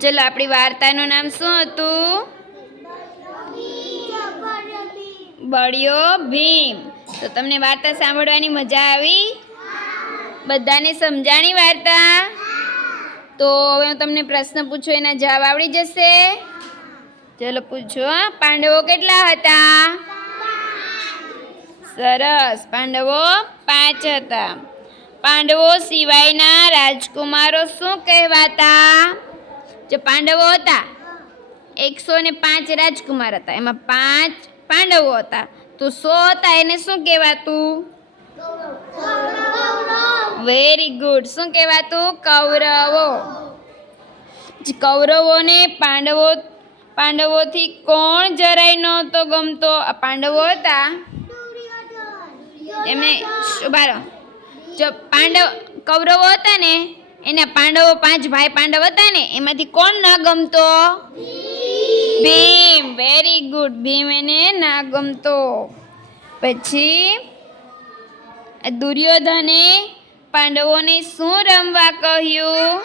ચલો, આપણી વાર્તાનું નામ શું હતું? બળ્યો ભીમ. તો તમને વાર્તા સાંભળવાની મજા આવી? બધાને સમજાણી વાર્તા? તો હવે હું તમને પ્રશ્ન પૂછું, એના જવાબ આવડી જશે? ચલો, પૂછો. પાંડવો કેટલા હતા? સરસ. પાંડવો પાંચ હતા. પાંડવો સિવાયના રાજકુમારો શું કહેવાતા? જે પાંડવો હતા, એકસો ને પાંચ રાજકુમાર હતા. એમાં પાંચ પાંડવો હતા. તો સો હતા, એને શું કહેવાતું? વેરી ગુડ શું કહેવાતું? કૌરવો. કૌરવોને પાંડવો, પાંડવોથી કોણ જરાય નહોતો ગમતો. આ પાંડવો હતા. એમને રહો જો પાંડવ, કૌરવો હતા ને એના પાંડવો, પાંચ ભાઈ પાંડવ હતા ને, એમાંથી કોણ ના ગમતો? ભીમ. વેરી ગુડ ભીમ એને ના ગમતો. પછી દુર્યોધને પાંડવોને શું રમવા કહ્યું?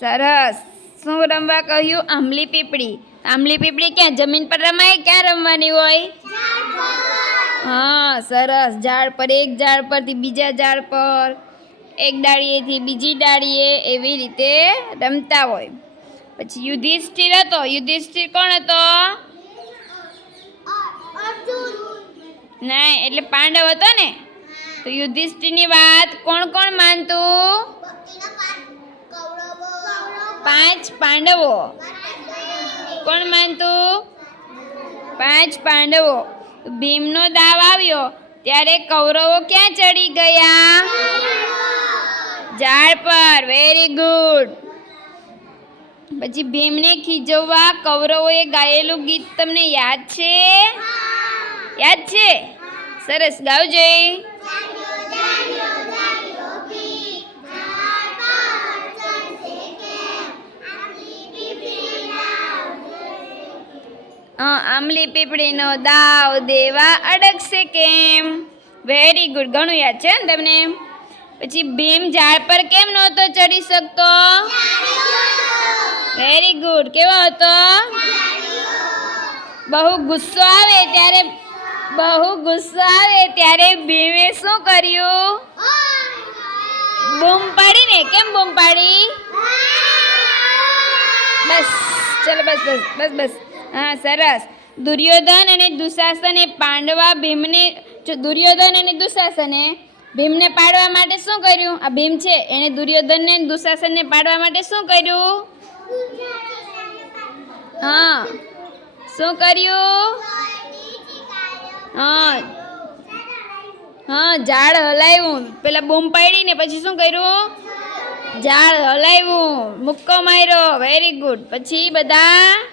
સરસ. શું રમવા કહ્યું? આંબલી પીપળી. આંબલી પીપળી ક્યાં? જમીન પર રમાય? ક્યાં રમવાની હોય? હા, સરસ. ઝાડ પર, એક ઝાડ પરથી બીજા ઝાડ પર, એક ડાળીએથી બીજી ડાળીએ એવી રીતે રમતા હોય. પછી યુધિષ્ઠિર હતો. યુધિષ્ઠિર કોણ હતો? ના એટલે પાંડવ હતો ને? તો યુધિષ્ઠિરની વાત કોણ કોણ માનતું? પાંચ પાંડવો. કોણ માનતું? પાંચ પાંડવો. ભીમનો દાવ આવ્યો. ત્યારે કૌરવો ક્યાં ચડી ગયા? ઝાડ પર. વેરી ગુડ પછી ભીમને ખીજવવા કૌરવોએ ગાયેલું ગીત તમને યાદ છે? યાદ છે? સરસ. ગાવજે. આમલી પીપળીનો દાવ દેવા અડકશે કેમ? વેરી ગુડ ઘણું યાદ છે ને તમને? પછી ભીમ ઝાડ પર કેમ નહોતો ચડી શકતો? વેરી ગુડ કેવો હતો? બહુ ગુસ્સો આવે ત્યારે, બહુ ગુસ્સો આવે ત્યારે ભીમે શું કર્યું? બૂમ પાડીને કેમ બૂમ પાડી? બસ. ચલો, બસ બસ બસ બસ. હા, સરસ. દુર્યોધન અને દુશાસને પાંડવા ભીમને દુર્યોધન અને દુશાસને ભીમને પાડવા માટે શું કર્યું? આ ભીમ છે, એણે દુર્યોધનને દુશાસનને પાડવા માટે શું કર્યું? હા, શું કર્યું? હા હા, ઝાડ હલાવ્યું. પેલા બૂમ પાડી ને પછી શું કર્યું? ઝાડ હલાવ્યું. મુક્કો માર્યો. વેરી ગુડ પછી બધા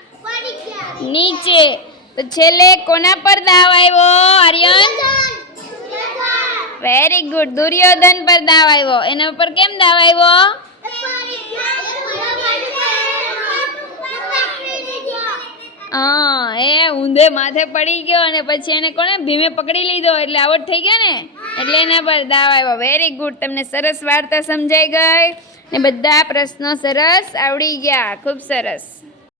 નીચે. તો છેલ્લે કોના પર દાવ આવ્યો? આર્યન? વેરી ગુડ દુર્યોધન પર દાવ આવ્યો. એના ઉપર કેમ દાવ આવ્યો? હા, એ ઊંધે માથે પડી ગયો અને પછી એને કોને ભીમે પકડી લીધો? એટલે આવટ થઈ ગયો ને? એટલે એના પર દાવ આવ્યો. વેરી ગુડ તમને સરસ વાર્તા સમજાઈ ગઈ. ને બધા પ્રશ્નો સરસ આવડી ગયા. ખૂબ સરસ.